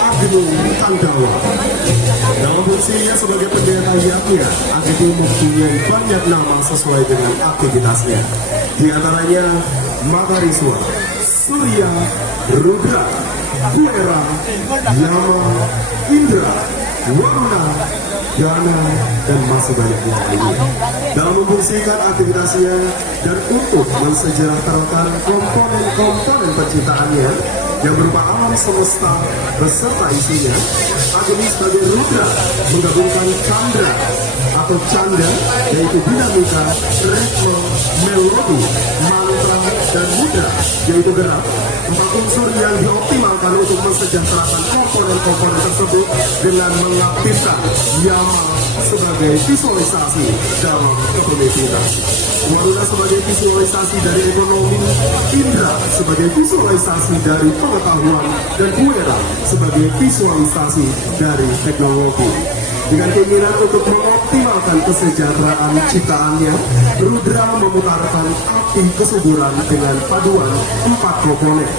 Agni Pandawa. Dalam fungsinya sebagai pendeta yaknya, Agni mempunyai banyak nama sesuai dengan aktivitasnya. Di antaranya Matariswa, Surya, Rudra, Kuera, Yama, Indra, Warna, Dana, dan masih banyak yang lainnya. Dalam memfungsikan aktivitasnya dan untuk mensejahterakan komponen-komponen penciptaannya yang berupa alam semesta beserta isinya, Agni sebagai Rudra menggabungkan Chandra atau Canda, yaitu dinamika, ritme, melodi, mantra, dan mudra, yaitu gerak. Empat unsur yang dioptimalkan untuk mensejahterakan komponen-komponen tersebut dengan mengaktifkan Yama sebagai visualisasi dalam kepemimpinan, Waruna sebagai visualisasi dari ekonomi, Indra sebagai visualisasi dari pengetahuan, dan Kuera sebagai visualisasi dari teknologi. Dengan keinginan untuk mengoptimalkan kesejahteraan ciptaannya, Rudra memutarkan api kesuburan dengan paduan 4 komponen: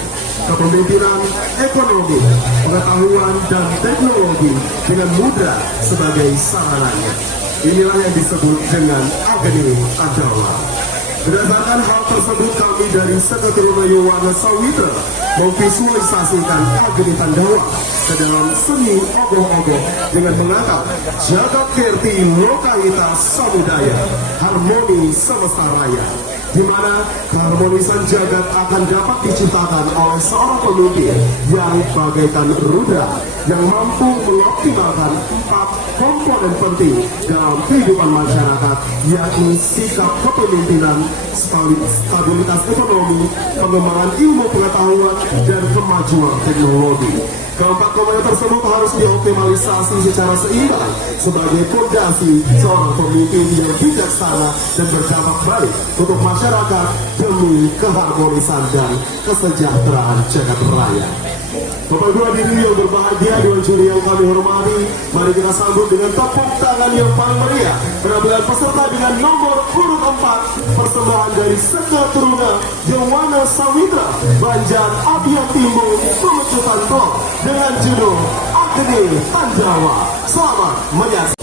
kepemimpinan, ekonomi, pengetahuan, dan teknologi dengan mudra sebagai sarananya. Inilah yang disebut dengan Agni Pandawa. Berdasarkan hal tersebut, kami dari Seketuruna Yowana Sawitra memvisualisasikan Agni Pandawa ke dalam seni ogoh-ogoh dengan mengangkat Jagat Kirti Lokahita Samudaya, harmoni semesta raya, di mana keharmonisan jagat akan dapat diciptakan oleh seorang pemimpin yang bagaikan Rudra yang mampu mengoptimalkan 4 komponen penting dalam kehidupan masyarakat, yakni sikap kepemimpinan, stabilitas ekonomi, pengembangan ilmu pengetahuan, dan kemajuan teknologi. Keempat komponen tersebut harus dioptimalisasi secara seimbang sebagai fondasi seorang pemimpin yang bijaksana dan berdampak baik untuk masyarakat demi keharmonisan dan kesejahteraan jagat raya. Bapak Ibu hadirin yang berbahagia, Dewan Juri yang kami hormati, mari kita sambut dengan tepuk tangan yang paling meriah penampilan peserta dengan nomor urut 4, persembahan dari Seketuruna Yowana Sawitra Banjar Abia Timur Pemecutan Blok dengan judul Agni Pandawa. Selamat menyaksikan.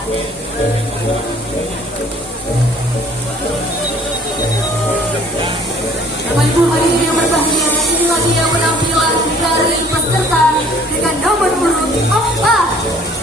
Bapak Ibu hadirin yang berbahagia, inilah dia penampilan dari peserta dengan nomor urut 4.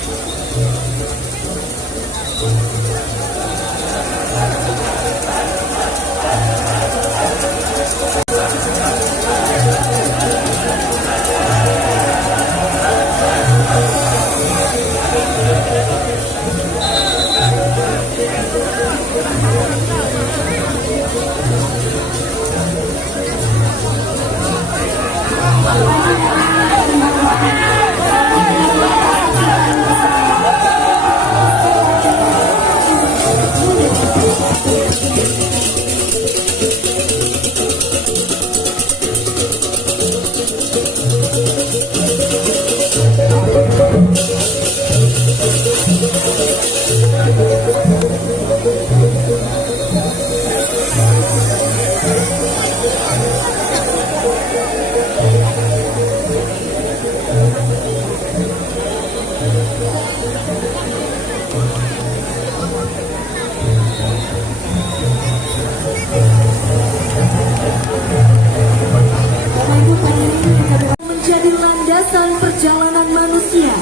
Menjadi landasan perjalanan manusia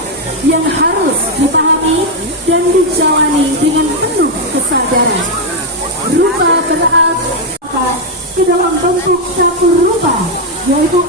yang harus dipahami dan dijalani dengan penuh kesadaran. Rupa berat ke dalam bentuk satu rupa, yaitu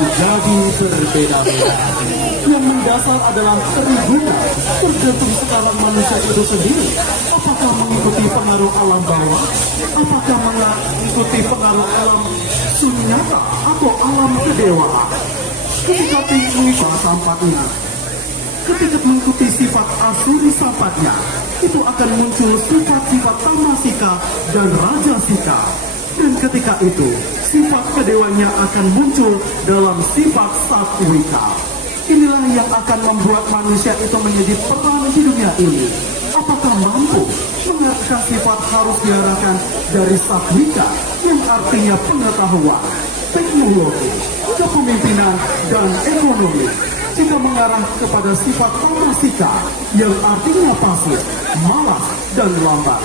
menjadi berbeda-beda. Yang mendasar adalah terguna tergantung sekarang manusia itu sendiri. Apakah mengikuti pengaruh alam bawah? Apakah mengikuti pengaruh alam sunyata atau alam kedewaan? Ketika tinggi sampatnya, ketika mengikuti sifat asuri sampatnya, itu akan muncul sifat-sifat tamasika dan rajasika. Dan ketika itu, sifat kedewanya akan muncul dalam sifat satwika. Inilah yang akan membuat manusia itu menjadi peran di dunia ini. Apakah mampu mengerti sifat harus diarahkan dari satwika yang artinya pengetahuan, teknologi, kepemimpinan, dan ekonomi, jika mengarah kepada sifat tamasika yang artinya pasif, malas, dan lambat.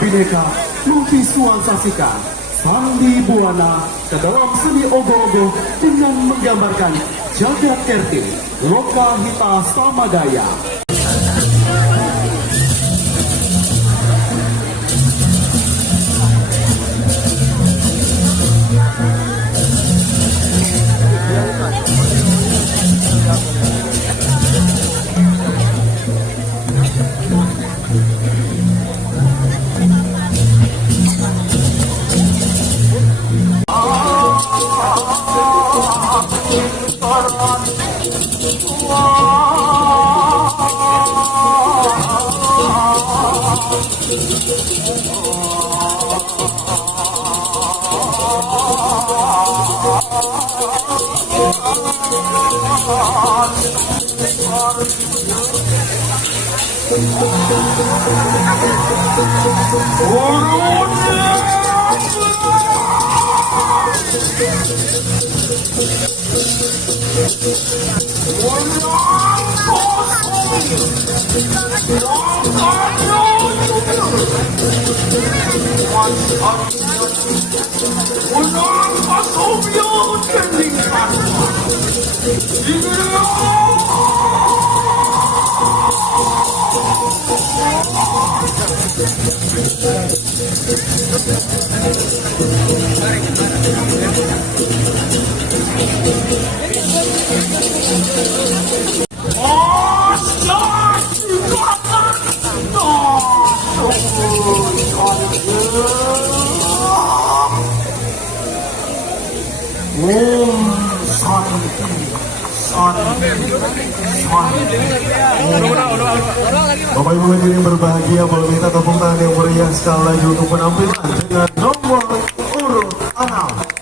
Bineka memvisualisasikan Sandi Buana ke dalam seni ogo-ogo dengan menggambarkan jagat kerti, loka hita samadaya. Bapak Ibu hadirin yang berbahagia, boleh minta tepuk tangan yang meriah sekali lagi untuk penampilan dengan nomor urut 6.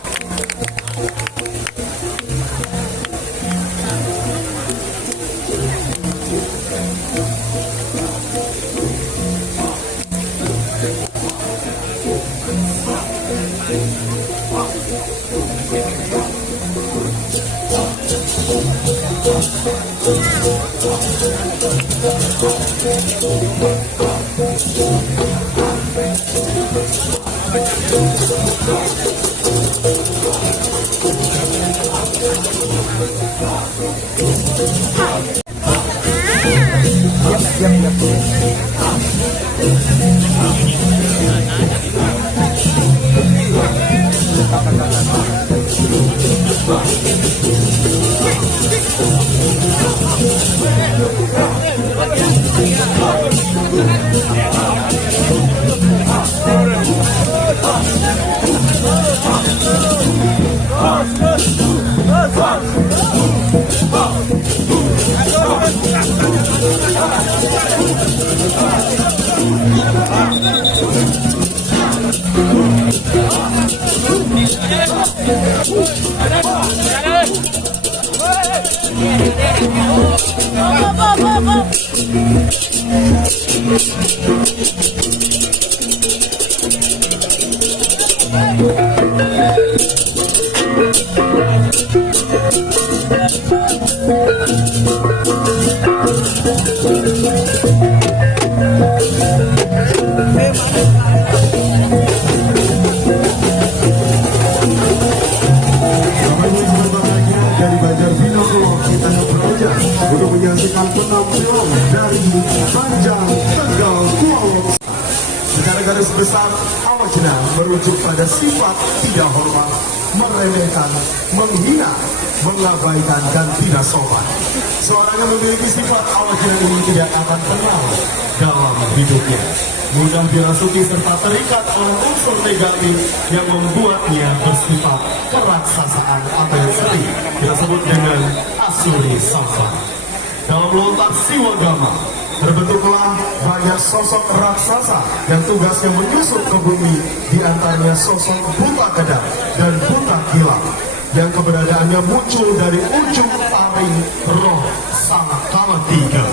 Dari Banjarbino kita beroja untuk menyaksikan penampilan dari Panjang Tegal Kuala. Secara garis besar awajna merujuk pada sifat tidak hormat, meremehkan, menghina, mengabaikan dan tidak sopan. Seorang yang memiliki sifat awajna ini tidak akan tenang dalam hidupnya, mudah dirasuki serta terikat oleh unsur negatif yang membuatnya bersifat keraksasaan atau yang sering kita sebut dengan asuri safa. Dalam lontar siwagama terbentuklah banyak sosok raksasa yang tugasnya menyusup ke bumi, di antaranya sosok buta kedap dan buta kilap yang keberadaannya muncul dari ujung taring roh sang Kalatiga.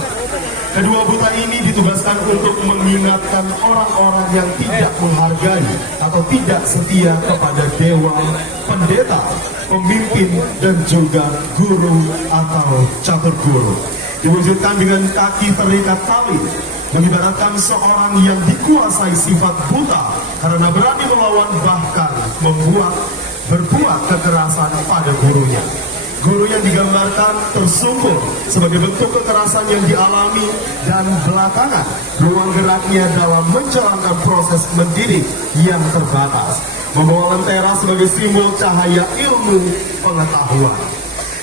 Kedua buta ini ditugaskan untuk mengingatkan orang-orang yang tidak menghargai atau tidak setia kepada dewa, pendeta, pemimpin, dan juga guru atau catur guru. Diwujudkan dengan kaki terikat tali, mengibaratkan seorang yang dikuasai sifat buta karena berani melawan, bahkan berbuat kekerasan pada gurunya. Guru yang digambarkan tersungkur sebagai bentuk kekerasan yang dialami, dan belakangan ruang geraknya dalam menjalankan proses mendidik yang terbatas, membawa lentera sebagai simbol cahaya ilmu pengetahuan.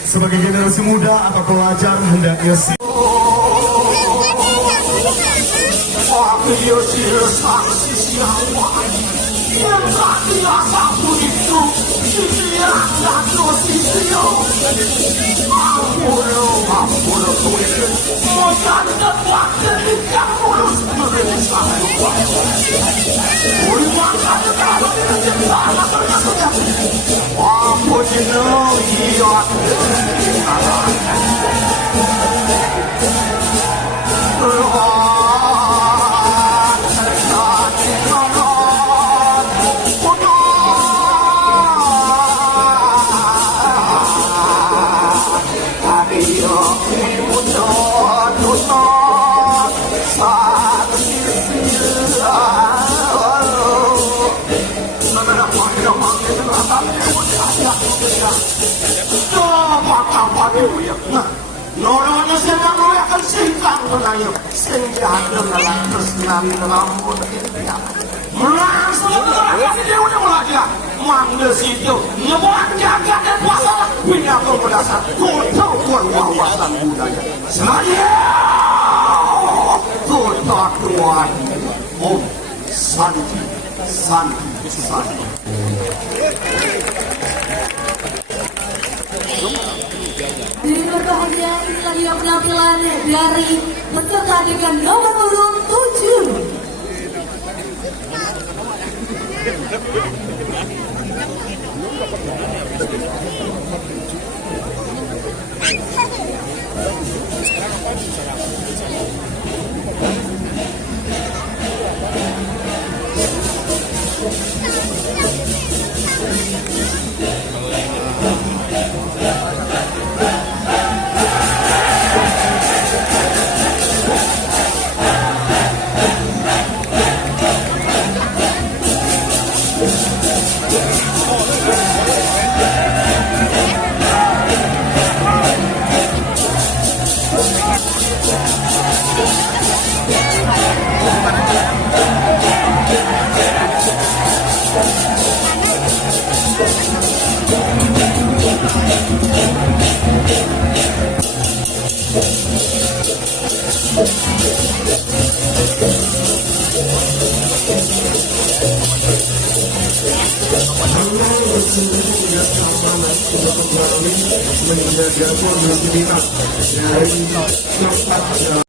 Sebagai generasi muda atau pelajar hendaknya Waduh ya. Nah, nolongnya saya mau akan singkang menayo. Senjata dalam tersenami rambut ini. Langsung lagi dia udah mulai manggil situ. Ngebuat jaga dan puasa. Punya kemudasan. Kau wawasan budaya. Saya kota Tuhan. Om Santi, Santi, Santi. Jadi berbahagia, inilah dia penampilan dari peserta dengan nomor urut 7. Menjaga kondusivitas dari tempat